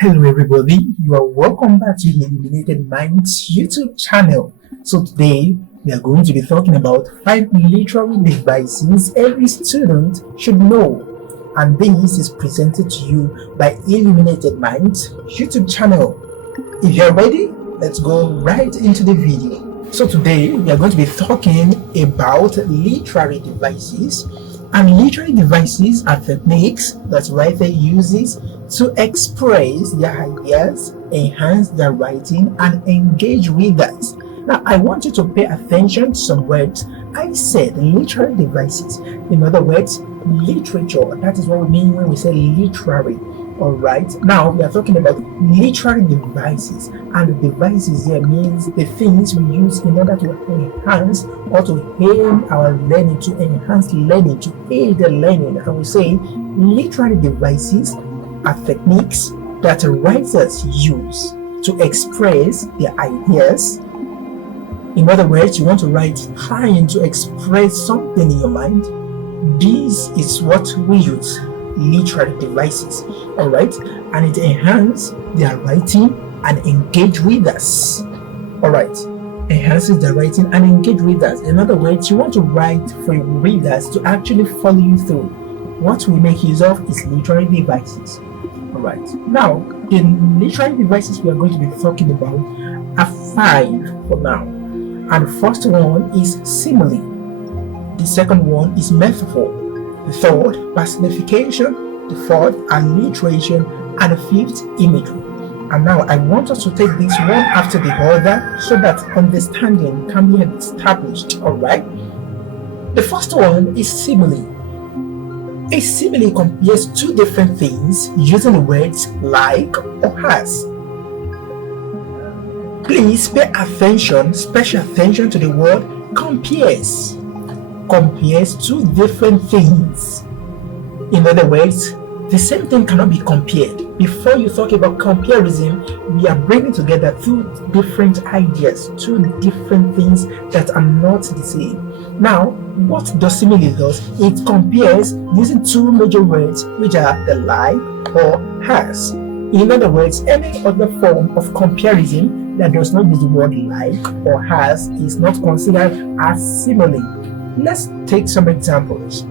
Hello everybody, you are welcome back to Illuminated Minds YouTube channel. So today we are going to be talking about 5 literary devices every student should know, and this is presented to you by Illuminated Minds YouTube channel. If you are ready, let's go right into the video. So today we are going to be talking about literary devices, and literary devices are techniques that writer uses to express their ideas, enhance their writing, and engage readers. Now, I want you to pay attention to some words. I said literary devices. In other words, literature. That is what we mean when we say literary. Alright, now we are talking about literary devices, and the devices here means the things we use in order to enhance or to aid our learning, to enhance learning, to aid the learning. And we say literary devices are techniques that writers use to express their ideas. In other words, you want to write trying to express something in your mind. This is what we use, literary devices. Alright, and it enhances their writing and engage readers. Alright, enhances their writing and engage readers. In other words, you want to write for your readers to actually follow you through. What we make use of is literary devices. Alright, now the literary devices we are going to be talking about are 5 for now. And the first one is simile. The second one is metaphor. The third, personification. The fourth, alliteration. And the fifth, imagery. And now I want us to take this one after the other so that understanding can be established. Alright, the first one is simile. A simile compares two different things using the words like or as. Please pay attention, special attention to the word compares. Compares two different things. In other words, the same thing cannot be compared. Before you talk about comparison, we are bringing together two different ideas, two different things that are not the same. Now, what does simile does? It compares using two major words, which are the like or has. In other words, any other form of comparison that does not use the word like or has is not considered as simile. Let's take some examples.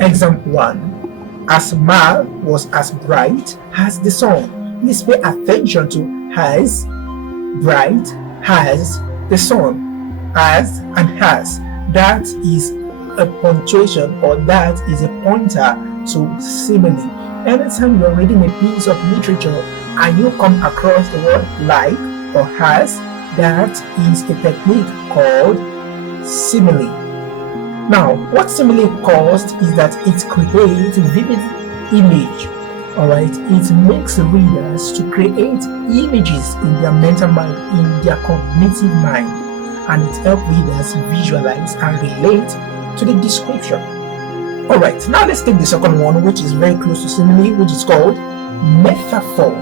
Example 1. As Mar was as bright as the sun. Please pay attention to has, bright, has, the sun, as and has. That is a punctuation, or that is a pointer to simile. Anytime you're reading a piece of literature and you come across the word like or has, that is a technique called simile. Now, what simile causes is that it creates a vivid image. Alright, it makes readers to create images in their mental mind, in their cognitive mind, and it helps readers visualize and relate to the description. Alright, now let's take the second one, which is very close to simile, which is called metaphor.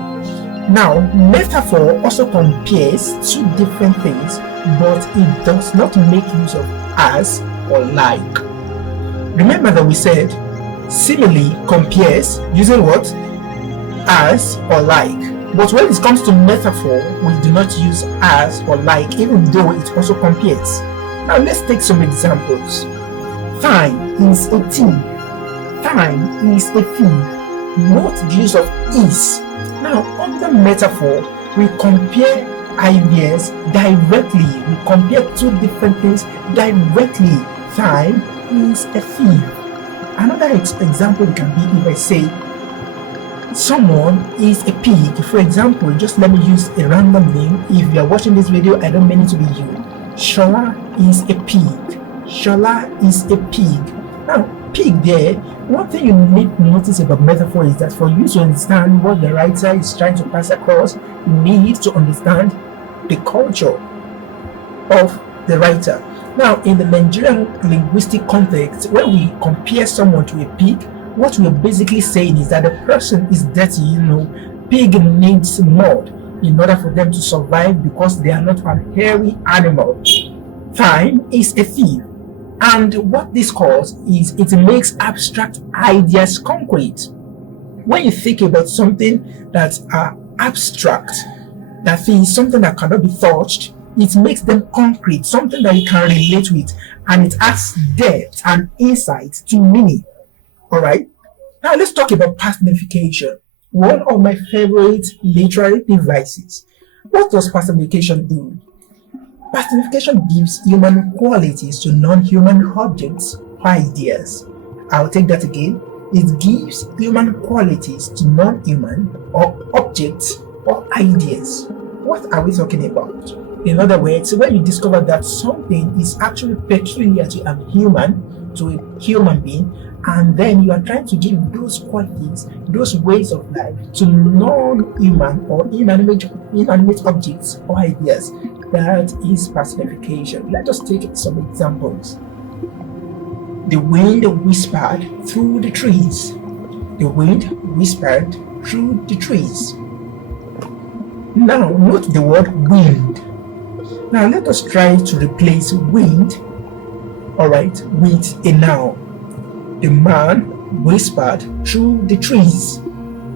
Now, metaphor also compares two different things, but it does not make use of as or like. Remember that we said simile compares using what? As or like. But when it comes to metaphor, we do not use as or like, even though it also compares. Now let's take some examples. Time is a thief. Time is a thief. Note the use of is. Now under metaphor, we compare ideas directly. We compare two different things directly. Time is a thief. Another example can be if I say someone is a pig. For example, just let me use a random name. If you are watching this video, I don't mean it to be you. Shola is a pig. Shola is a pig. Now, pig there, one thing you need to notice about metaphor is that for you to understand what the writer is trying to pass across, you need to understand the culture of the writer. Now, in the Nigerian linguistic context, when we compare someone to a pig, what we're basically saying is that the person is dirty. Pig needs mud in order for them to survive because they are not a hairy animal. Time is a thief. And what this causes is it makes abstract ideas concrete. When you think about something that abstract. That is something that cannot be touched. It makes them concrete, something that you can relate with, and it adds depth and insight to meaning. All right. Now let's talk about personification. One of my favorite literary devices. What does personification do? Personification gives human qualities to non-human objects or ideas. I'll take that again. It gives human qualities to non-human or objects or ideas. What are we talking about? In other words, when you discover that something is actually peculiar to a human being, and then you are trying to give those qualities, those ways of life to non-human or inanimate objects or ideas, that is personification. Let us take some examples. The wind whispered through the trees. The wind whispered through the trees. Now, note the word wind. Now, let us try to replace wind, alright, with a noun. The man whispered through the trees.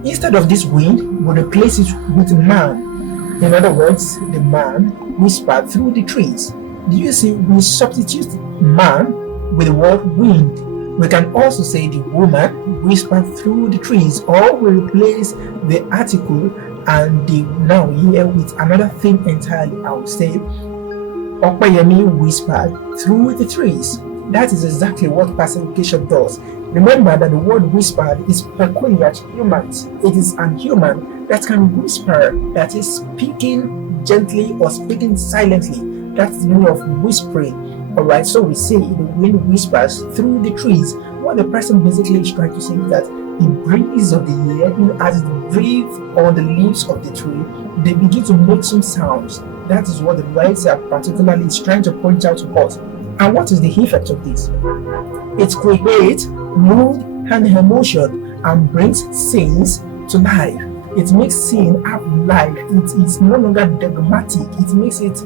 Instead of this wind, we'll replace it with man. In other words, the man whispered through the trees. Do you see? We substitute man with the word wind. We can also say the woman whispered through the trees, or we replace the article and the noun here with another thing entirely. I would say Opayemi whispered through the trees. That is exactly what personification does. Remember that the word whispered is peculiar to humans. It is an human that can whisper, that is speaking gently or speaking silently. That's the meaning of whispering. Alright, so we say the wind whispers through the trees. What the person basically is trying to say is that the breeze of the air, as it breathes on the leaves of the tree, they begin to make some sounds. That is what the writer particularly is trying to point out to us. And what is the effect of this? It creates mood and emotion and brings scenes to life. It makes scene have life. It is no longer dogmatic. It makes it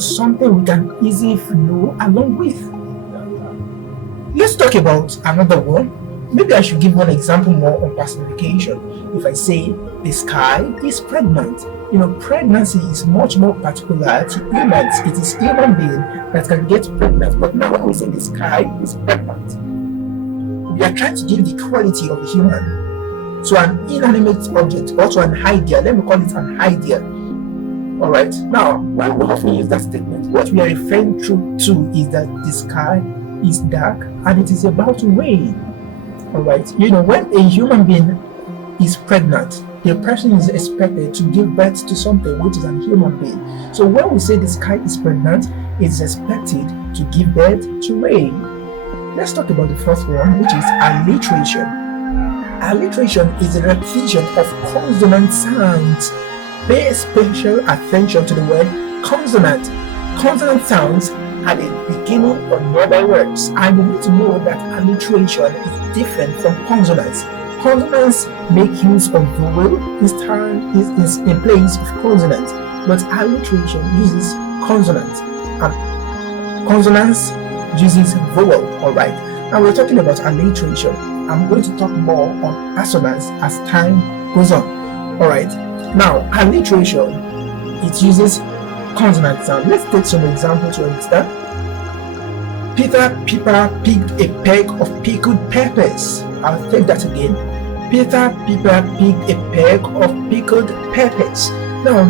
something we can easily flow along with. Let's talk about another one. Maybe I should give one example more on personification. If I say the sky is pregnant, pregnancy is much more particular to humans. It is human being that can get pregnant. But now when we say the sky is pregnant, we are trying to give the quality of the human to an inanimate object or to an idea. Let me call it an idea. Alright, now when we often use that statement, what we are referring to is that the sky is dark and it is about to rain. Alright, when a human being is pregnant, the person is expected to give birth to something which is an human being. So when we say the sky is pregnant, it is expected to give birth to rain. Let's talk about the first one, which is alliteration. Alliteration is a repetition of consonant sounds. Pay special attention to the word consonant. Consonant sounds at the beginning of other words. And you need to know that alliteration is different from consonants. Consonants make use of vowel in place of consonant, but alliteration uses consonant and consonants uses vowel. Alright, now we're talking about alliteration. I'm going to talk more on assonance as time goes on. Alright, now alliteration, it uses consonant sound. Let's take some examples to understand. Peter Piper picked a peg of pickled peppers. I'll take that again. Peter Piper picked a peg of pickled peppers. Now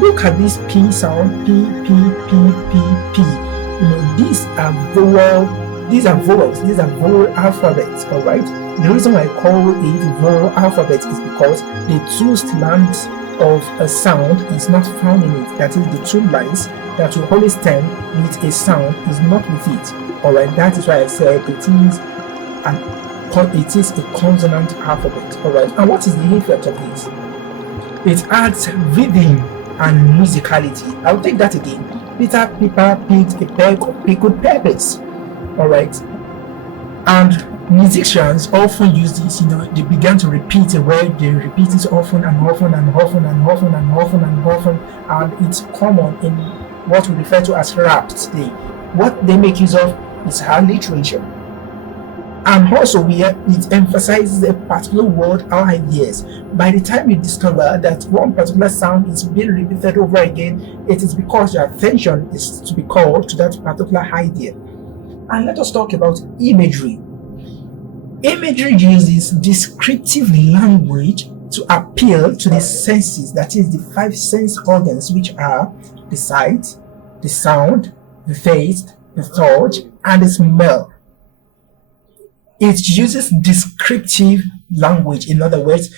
look at this P sound. P, P, P, P, P. These are vowels. These are vowel alphabets. Alright. The reason why I call it vowel alphabet is because the two strands of a sound is not found in it. That is, the two lines that will always stand with a sound is not with it. Alright, that is why I said it is a consonant alphabet. Alright, and what is the effect of this? It adds rhythm and musicality. I'll take that again. Peter Piper picked a peg of pickled peppers. Alright, and musicians often use this. They began to repeat a word. They repeat it often and often and often and often and often and often, and it's common in what we refer to as rap today. What they make use of is alliteration. And also where it emphasizes a particular word or ideas. By the time you discover that one particular sound is being repeated over again, it is because your attention is to be called to that particular idea. And let us talk about imagery. Imagery uses descriptive language to appeal to the senses, that is the 5 sense organs, which are the sight, the sound, the taste, the touch, and the smell. It uses descriptive language. In other words,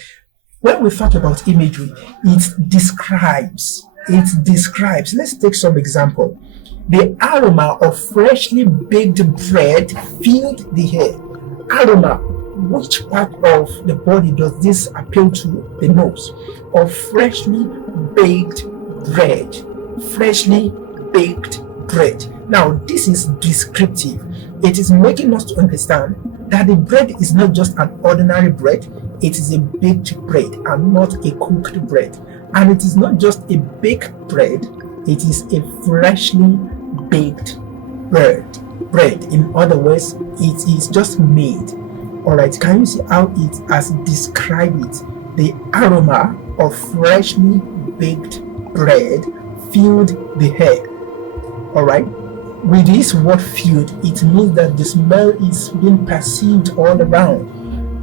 when we talk about imagery, it describes. Let's take some example. The aroma of freshly baked bread filled the air. Aroma, which part of the body does this appeal to the nose? Of freshly baked bread. Freshly baked bread. Now, this is descriptive. It is making us to understand that the bread is not just an ordinary bread, it is a baked bread and not a cooked bread. And it is not just a baked bread, it is a freshly baked bread. In other words, it is just made. Alright, can you see how it has described it? The aroma of freshly baked bread filled the air. Alright, with this word filled, it means that the smell is being perceived all around.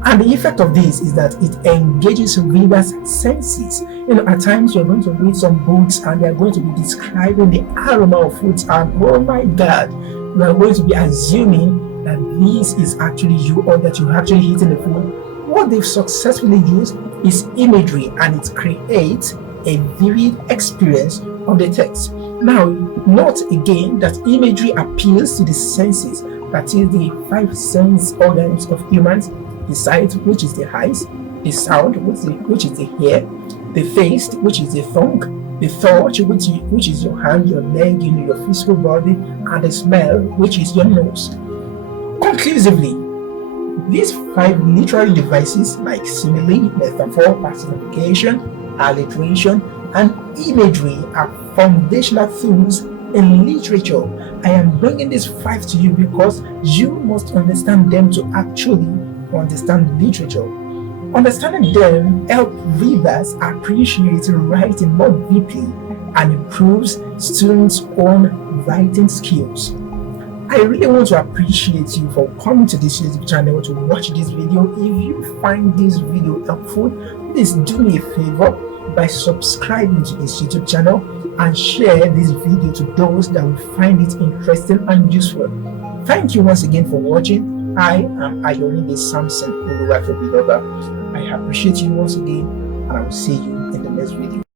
And the effect of this is that it engages readers' senses. At times you're going to read some books and they're going to be describing the aroma of foods, and oh my God, you are going to be assuming that this is actually you, or that you're actually eating the food. What they've successfully used is imagery, and it creates a vivid experience of the text. Now, note again that imagery appeals to the senses, that is the 5 sense organs of humans: the sight, which is the eyes; the sound, which is the ear; the taste, which is the tongue; the touch, which is your hand, your leg, your physical body; and the smell, which is your nose. Conclusively, these 5 literary devices like simile, metaphor, personification, alliteration, and imagery are foundational tools in literature. I am bringing these 5 to you because you must understand them to actually understand literature. Understanding them helps readers appreciate writing more deeply and improves students' own writing skills. I really want to appreciate you for coming to this YouTube channel to watch this video. If you find this video helpful, please do me a favor by subscribing to this YouTube channel and share this video to those that will find it interesting and useful. Thank you once again for watching. I am Ayonide Samson Oluwafe Biloba. I appreciate you once again, and I will see you in the next video.